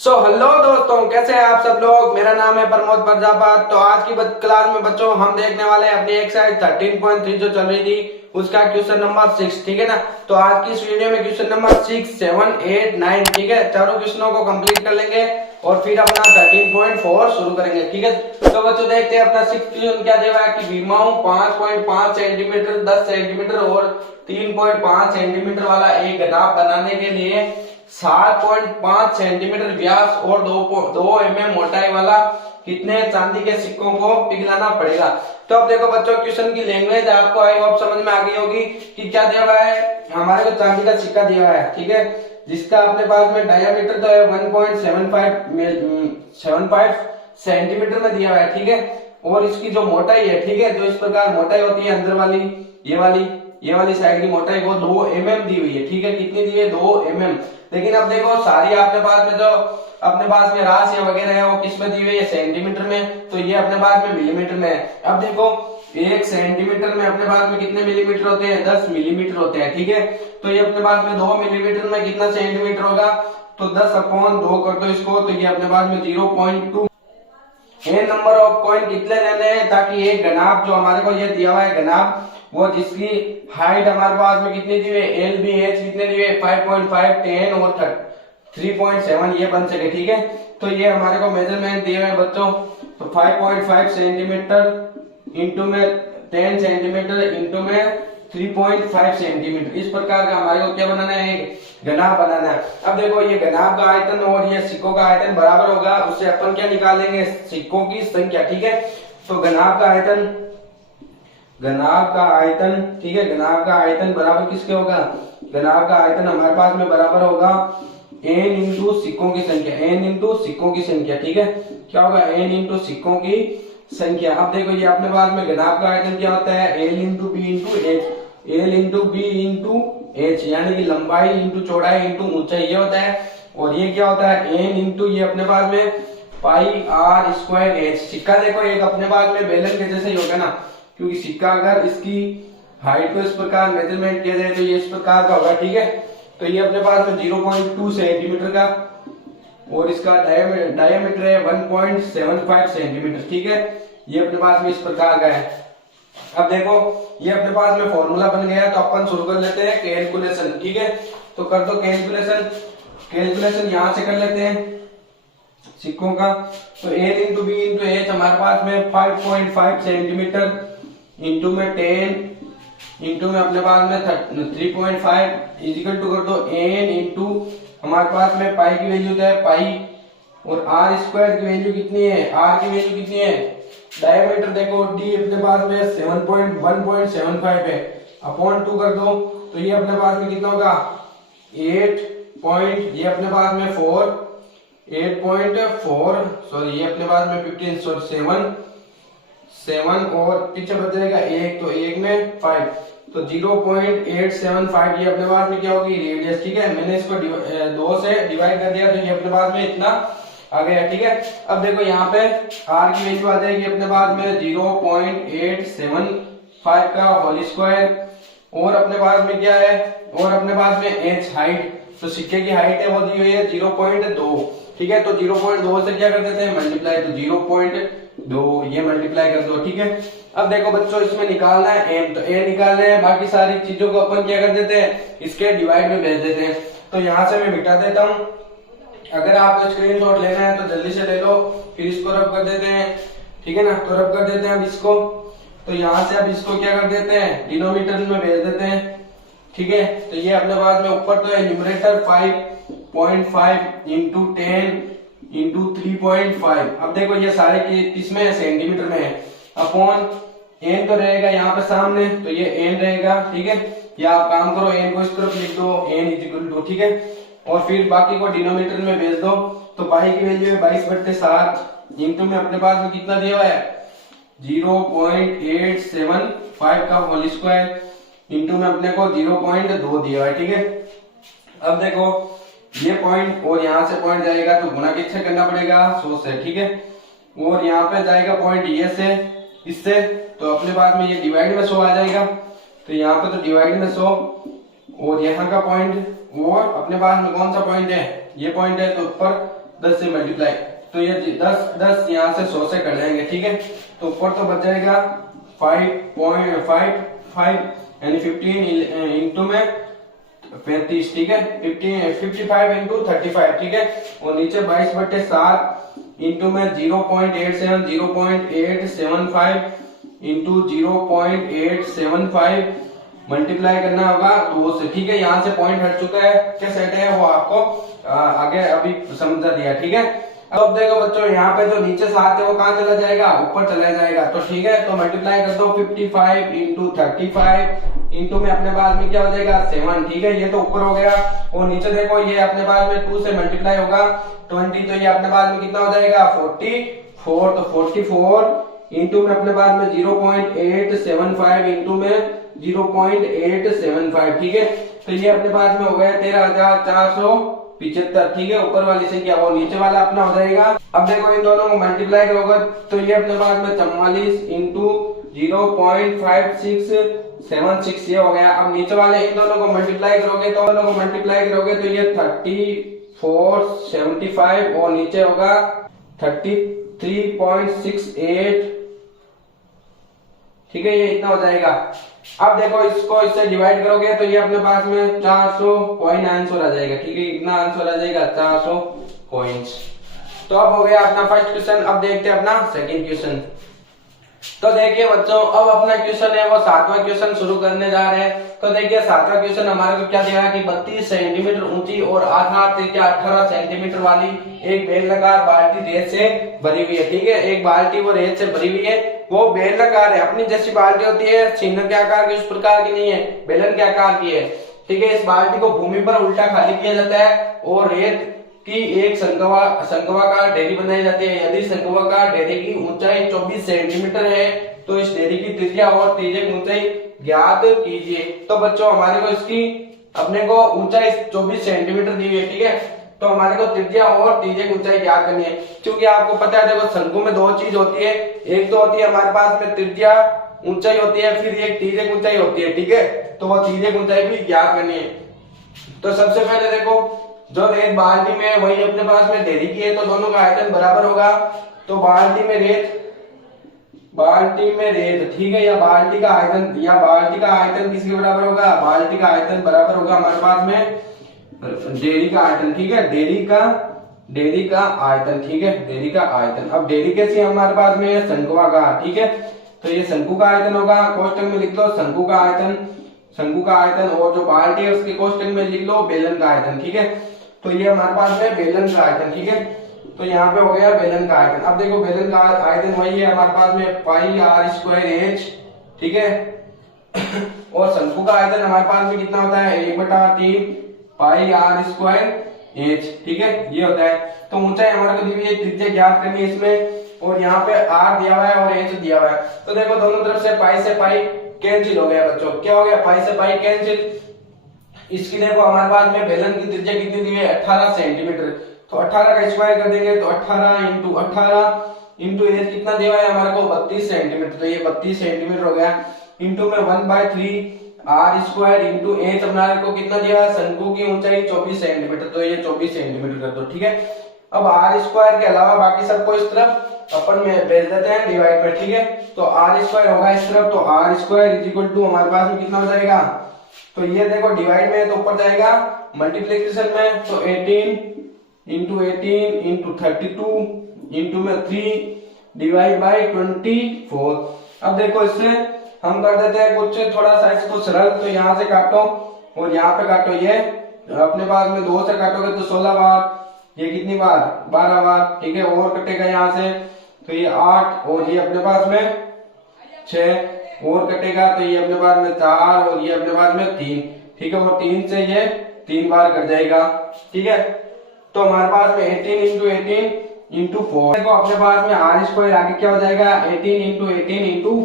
Hello दोस्तों, कैसे हैं आप सब लोग। मेरा नाम है प्रमोद प्रजापत। तो आज की क्लास में बच्चों हम देखने वाले हैं अपनी एक्सरसाइज 13.3 जो चल रही थी उसका क्वेश्चन नंबर 6। ठीक है ना। तो आज की इस वीडियो में क्वेश्चन नंबर 6, 7, 8, 9 ठीक है, चारों क्वेश्चनों को कंप्लीट कर लेंगे और फिर अपना 13.4 शुरू करेंगे। ठीक है। तो बच्चों देखते हैं अपना 6 क्वेश्चन क्या दे रहा है कि विमाओं 5.5 सेंटीमीटर, 10 सेंटीमीटर और 3.5 सेंटीमीटर वाला एक घनाभ बनाने के लिए 7.5 सेंटीमीटर व्यास और 2 mm मोटाई वाला कितने चांदी के सिक्कों को पिघलाना पड़ेगा। तो अब देखो बच्चों, क्वेश्चन की लैंग्वेज आपको आई होप समझ में आ गई होगी कि क्या दिया हुआ है। हमारे को चांदी का सिक्का दिया हुआ है, ठीक है, जिसका अपने पास में डायमीटर तो है 1.75 सेंटीमीटर में दिया हुआ है। ठीक है। और इसकी जो मोटाई है, ठीक है, जो इस प्रकार मोटाई होती है अंदर वाली, ये वाली साइड की मोटाई वो 2 mm दी हुई है। ठीक है, कितनी दी है? 2 mm। लेकिन अब देखो सारी अपने पास में राशि वगैरह है वो किस में दी हुई है? सेंटीमीटर में। तो ये अपने पास में मिलीमीटर में है। अब देखो 1 सेंटीमीटर में अपने पास में कितने मिलीमीटर होते हैं? 10 मिलीमीटर होते हैं। ठीक है। तो ये अपने पास में 2 मिलीमीटर में कितना सेंटीमीटर होगा? तो 10/2 कर दो इसको, तो ये अपने पास में 0.2 एन नंबर ऑफ कॉइन कितने लेने हैं ताकि एक घनाभ जो हमारे को ये दिया हुआ है घनाभ वो जिसकी हाइट हमारे पास में कितनी दी हुई है? एल बी एच कितने दी हुई है? 5.5, 10 और 3.7 ये बन सके। ठीक है। तो ये हमारे को मेजरमेंट दिए हुए बच्चों। तो 5.5 सेंटीमीटर इंटू में 10 सेंटीमीटर इंटू में 3.5 सेंटीमीटर, इस प्रकार का हमारे को क्या बनाना है? घनाभ बनाना है। अब देखो ये घनाभ का आयतन और ये सिक्कों का आयतन बराबर होगा, उससे अपन क्या निकालेंगे? सिक्कों की संख्या। ठीक है। तो घनाभ का आयतन ठीक है, घनाभ का आयतन बराबर किसके होगा? घनाभ का आयतन हमारे पास में बराबर होगा n इंटू सिक्कों की संख्या, n इंटू सिक्कों की संख्या। ठीक है, क्या होगा? n इंटू सिक्कों की संख्या। अब देखो ये अपने पास में घनाभ का आयतन क्या होता है? l into B into H, l into B into H, यानी कि लंबाई इंटू चौड़ाई इंटू ऊंचाई ये होता है। और ये क्या होता है? n इंटू ये अपने पास में पाई आर स्क्वायर एच। सिक्का देखो एक अपने पास में बेलन के जैसे ही होगा ना, क्योंकि सिक्का अगर इसकी हाइट को इस प्रकार मेजरमेंट किया जाए तो ये इस प्रकार का होगा। ठीक है। तो ये अपने पास में 0.2 सेंटीमीटर का और इसका डायमीटर है 1.75 सेंटीमीटर। ठीक है, ये अपने पास में इस प्रकार का है। अब देखो ये अपने पास में फॉर्मूला बन गया है, तो अपन शुरू कर लेते हैं कैलकुलेशन। ठीक है, तो कर दो कैलकुलेशन यहां से कर लेते हैं सिक्कों का। तो L into B into H हमारे पास में 5.5 सेंटीमीटर इंटू में 10 इंटू में अपने पास में 3.5 इजिकल टू कर दो एन इंटू हमारे पास में पाई की वैल्यू है पाई और आर स्क्वायर की वैल्यू कितनी है? आर की वैल्यू कितनी है? डायमीटर देखो डी अपने पास में 1.75 है, अपॉन 2 कर दो तो ये अपने पास में कितना होगा? 8 पॉइंट, ये अपने पास में 8.4 सॉरी, ये अपने पास में 15 सॉरी 7 और पीछे बच जाएगा 1, तो 1 में 5, तो 0.875 ये अपने पास में क्या होगी? रेडियस। ठीक है, मैंने इसको 2 से डिवाइड कर दिया तो ये अपने पास में इतना आ गया। ठीक है। अब देखो यहाँ पे r की वैल्यू आ जाएगी अपने पास में 0.875 का होल स्क्वायर और अपने पास में क्या है? और अपने पास में h हाइट, तो सिक्के की हाइट है वो दी हुई है 0.2। ठीक है, तो 0.2 से क्या कर देते हैं? मल्टीप्लाई, तो 0.2 ये मल्टीप्लाई कर दो। ठीक है। अब देखो बच्चों इसमें निकालना है n, तो n निकालना है, बाकी सारी चीजों को अपन क्या कर देते हैं? इसके डिवाइड में भेज देते हैं। तो यहाँ से मैं मिटा देता हूँ। अगर आपको स्क्रीनशॉट लेना है तो जल्दी से ले लो, फिर इसको रब कर देते हैं। ठीक है ना, तो रब कर देते हैं अब इसको। तो यहाँ से अब इसको क्या कर देते हैं? डिनोमिनेटर में भेज देते हैं। ठीक है, तो ये अपने पास में ऊपर तो है न्यूमरेटर 5.5 इंटू 10 इंटू 3.5। अब देखो ये सारे किसमें है? सेंटीमीटर में है। अपॉन एन तो रहेगा यहाँ पे सामने, तो ये एन रहेगा। ठीक है, या आप काम करो एन को इस तरफ लिख दो, एन इक्वल टू, ठीक है, और फिर बाकी को डिनोमिनेटर में भेज दो। तो पाई की वैल्यू है 22/7 इंटू में अपने पास में कितना दिया हुआ है? 0.875 का होल स्क्वायर इंटू में अपने को 0.2 दिया हुआ है। ठीक है। अब देखो ये पॉइंट और यहाँ से पॉइंट जाएगा तो गुना किससे करना पड़ेगा? 100 से। ठीक है, और यहाँ पे जाएगा पॉइंट ये से इससे, तो अपने पास में ये डिवाइड में 100 आ जाएगा। तो यहाँ पे तो डिवाइड में 100 और यहाँ का पॉइंट और अपने पास में कौन सा पॉइंट है? ये पॉइंट है, तो ऊपर 10 से मल्टीप्लाई, तो ये 10 यहाँ से 100 से कट जाएंगे, ठीक है। तो ऊपर तो बच जाएगा 5.55 यानी 15 इंटू में 35, ठीक है, 55 इंटू 35, ठीक है, और नीचे 22/7 इंटू में 0.875 इंटू 0.875 मल्टीप्लाई करना होगा 2 से, ठीक है। यहाँ से पॉइंट हट चुका है, क्या सेट है वो आपको आगे अभी समझा दिया, ठीक है। अब देखो बच्चों, यहाँ पे जो नीचे 7 है वो कहाँ चला जाएगा, ऊपर चला जाएगा, तो ठीक है। तो मल्टीप्लाई कर दो 55 इंटू 35 इंटू में अपने पास में क्या हो जाएगा 7, ठीक है, ये तो ऊपर हो गया। और नीचे देखो ये अपने पास में 2 से मल्टीप्लाई होगा 20, तो ये अपने पास में कितना हो जाएगा 44, तो 44 इंटू में अपने पास में 0.875 इंटू में 0.875, ठीक है। तो ये अपने पास में हो गया 13,475, ठीक है, ऊपर वाली संख्या। वो नीचे वाला अपना हो जाएगा। अब देखो इन दोनों को मल्टीप्लाई करोगे तो ये अपने पास में 44 इंटू 0.5676 ये हो गया। अब नीचे वाले इन दोनों को मल्टीप्लाई करोगे तो ये 3475 और नीचे होगा 33.68, ठीक है, ये इतना हो जाएगा। अब देखो इसको इससे डिवाइड करोगे तो ये अपने पास में 400 पॉइंट आंसर आ जाएगा, ठीक है, इतना आंसर आ जाएगा 400 पॉइंट्स। तो अब हो गया अपना फर्स्ट क्वेश्चन। अब देखते हैं अपना सेकंड क्वेश्चन। तो देखिए बच्चों, अब अपना क्वेश्चन है वो 7वां क्वेश्चन शुरू करने जा रहे हैं। तो देखिए 7वां क्वेश्चन हमारे को क्या दिया है कि 32 सेंटीमीटर ऊंची और आधार त्रिज्या 18 सेंटीमीटर वाली एक बेलनाकार बाल्टी रेत से भरी हुई है, ठीक है, एक बाल्टी वो रेत से भरी हुई है, वो बेलनाकार है, अपनी जैसी बाल्टी होती है, छिन्न के आकार की, उस प्रकार की नहीं है, बेलन के आकार की है, ठीक है। इस बाल्टी को भूमि पर उल्टा खाली किया जाता है और रेत की एक शंक्वाकार ढेरी बनाई जाती है। यदि शंक्वाकार ढेरी की ऊंचाई 24 सेंटीमीटर है तो इस ढेरी की त्रिज्या और तिर्यक ऊंचाई ज्ञात कीजिए। तो बच्चों हमारे को इसकी अपने को ऊंचाई 24 सेंटीमीटर दी हुई है, ठीक है, तो हमारे को त्रिज्या और तिर्यक ऊंचाई ज्ञात करनी है। क्योंकि आपको पता है देखो शंकु में दो चीज होती है, एक तो होती है हमारे पास में त्रिज्या ऊंचाई होती है, फिर एक तिर्यक ऊंचाई होती है, ठीक है, तो वो तिर्यक ऊंचाई भी ज्ञात करनी है। तो सबसे पहले देखो जो रेत बाल्टी में है वही अपने पास में ढेरी की है, तो दोनों का आयतन बराबर होगा। तो बाल्टी में रेत, ठीक है, या बाल्टी का आयतन किसके बराबर होगा, बाल्टी का आयतन बराबर होगा हमारे पास में ढेरी का आयतन, ठीक है, ढेरी का आयतन, ठीक है, ढेरी का आयतन। अब ढेरी कैसी है हमारे पास में शंक्वाकार, ठीक है, तो ये शंकु का आयतन होगा, कोष्टक में लिख लो शंकु का आयतन, और जो बाल्टी है उसके कोष्टक में लिख लो बेलन का आयतन, ठीक है। तो ये हमारे पास में बेलन का आयतन, ठीक है, तो यहाँ पे हो गया बेलन का आयतन। अब देखो बेलन का आयतन वही है हमारे पास में पाई आर स्क्वायर एच, ठीक है, और शंकु का आयतन हमारे पास में कितना होता है 1/3 पाई आर स्क्वायर एच, ठीक है, ये होता है। तो ऊंचाई हमारे को दी हुई है, त्रिज्या ज्ञात करनी है इसमें, और यहाँ पे आर दिया हुआ है और एच दिया हुआ है। तो देखो दोनों तरफ से पाई कैंसिल हो गया बच्चों, क्या हो गया पाई से पाई कैंसिल। इसकी देखो हमारे पास में बेलन की त्रिज्या कितनी दी हुई है 18 सेंटीमीटर, तो 18 का स्क्वायर कर देंगे तो 18 इंटू एच कितना दिया हुआ है हमारे को 32 सेंटीमीटर, तो ये 32 सेंटीमीटर हो गया। इंटू में 1/3 आर स्क्वायर इंटू एच हमारे को कितना दिया है, शंकु की ऊंचाई 24 सेंटीमीटर, तो ये 24 सेंटीमीटर कर दो, ठीक है। अब आर स्क्वायर के अलावा बाकी सबको इस तरफ अपन में भेज देते हैं डिवाइड में, ठीक है, तो आर स्क्वायर होगा इस तरफ, तो R square is equal to हमारे पास में कितना हो जाएगा, तो ये देखो डिवाइड में तो ऊपर जाएगा, मल्टीप्लिकेशन में तो 18 इंटू 32 इंटू में 3 डिवाइड बाई 24। अब देखो इससे हम कर देते हैं कुछ थोड़ा सा इसको सरल, तो यहाँ से काटो और यहाँ पे काटो, ये अपने पास में 2 से काटोगे तो 16 बार, ये कितनी बार 12 बार, ठीक है, और कटेगा यहाँ से तो ये 8 और ये अपने पास में 6 और कटेगा तो ये अपने पास में 4 और ये अपने पास में 3, ठीक है, और 3 से ये 3 बार कट जाएगा, ठीक है। तो हमारे पास में 18 इंटू 4, देखो अपने पास में आर स्क्वायर आगे क्या हो जाएगा 18 इंटू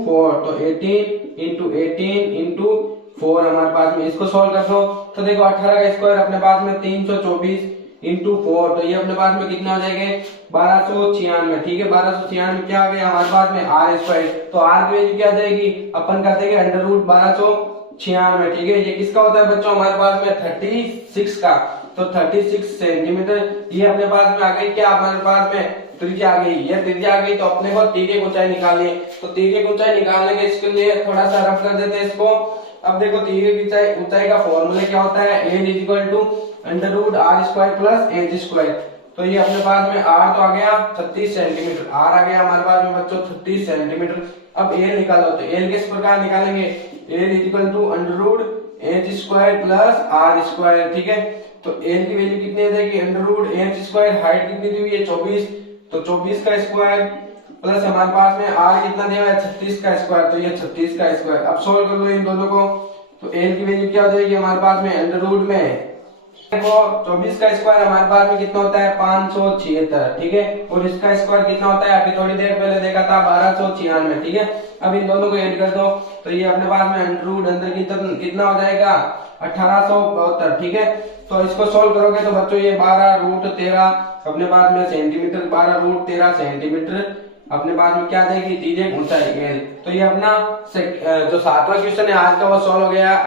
4, तो 18 इंटू 4 हमारे पास में, इसको सॉल्व कर दो तो देखो 18 का स्क्वायर अपने पास में 324 इंटू 4, तो ये अपने पास में कितना हो जाएगा 1296, ठीक है, 1296 क्या आ गया हमारे पास में आर स्क्वायर, तो आर की वैल्यू क्या आ जाएगी अपन कर देंगे अंडर रूट 1296, ठीक है। ये किसका होता है बच्चों हमारे पास में 36 का, तो 36 सेंटीमीटर ये अपने पास में आ गई। क्या हमारे पास में त्रिज्या आ गई, ये त्रिज्या आ गई। तो अपने को तीर की ऊंचाई निकालनी है, तो तीर की ऊंचाई निकालने के इसके लिए थोड़ा सा रफ कर देते हैं इसको। अब देखो तीर की ऊंचाई का फॉर्मूला क्या होता है, a = √r² + h²। तो ये अपने पास में r तो आ गया 36 सेंटीमीटर, r आ गया हमारे पास में बच्चों 36 सेंटीमीटर। अब l निकालो, तो l किस प्रकार निकालेंगे, a = √h² + r²। ठीक है, तो l की वैल्यू कितनी आ जाएगी, √h²। हाइट कितनी दी हुई है 24, तो 24 का स्क्वायर प्लस हमारे पास में r कितना दिया हुआ है 36 का स्क्वायर, तो ये 36 का स्क्वायर। अब सोल्व कर लो इन दोनों को, तो l की वैल्यू क्या हो जाएगी हमारे पास में √ में देखो 24 का स्क्वायर हमारे पास में कितना होता है 576। ठीक है, और इसका स्क्वायर कितना होता है, अभी थोड़ी देर पहले देखा था 1296। ठीक है, अब इन दोनों को ऐड कर दो, तो ये अपने पास में √ अंदर की कितना हो जाएगा 1872। ठीक है, तो इसको सोल्व करोगे तो बच्चों ये 12√13 अपने पास में सेंटीमीटर, 12√13 सेंटीमीटर अपने पास में क्या देगी तीर्यक ऊंचाई l। तो ये अपना जो 7वां क्वेश्चन है आज का वो सोल्व हो गया।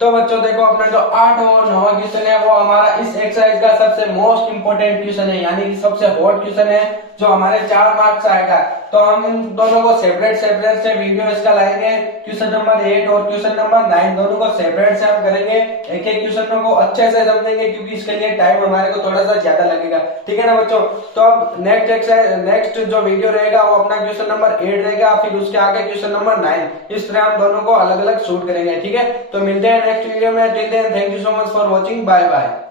तो बच्चों देखो अपना जो 8 और 9वां क्वेश्चन है वो हमारा इस एक्सरसाइज का सबसे मोस्ट इंपोर्टेंट क्वेश्चन है, यानी कि सबसे हॉट क्वेश्चन है जो हमारे 4 मार्क्स आएगा। तो हम इन दोनों को सेपरेट से वीडियो इसका लाएंगे। क्वेश्चन नंबर 8 और क्वेश्चन नंबर 9 दोनों को सेपरेट से हम करेंगे, एक एक क्वेश्चन को अच्छे से समझेंगे क्योंकि इसके लिए टाइम हमारे को थोड़ा सा ज्यादा लगेगा। ठीक है ना बच्चों, तो अब नेक्स्ट जो वीडियो रहेगा वो अपना क्वेश्चन नंबर 8 रहेगा, फिर उसके आगे क्वेश्चन नंबर 9। इस तरह हम दोनों को अलग अलग शूट करेंगे। ठीक है, तो मिलते हैं नेक्स्ट वीडियो में। Till then thank you so much for watching, bye bye.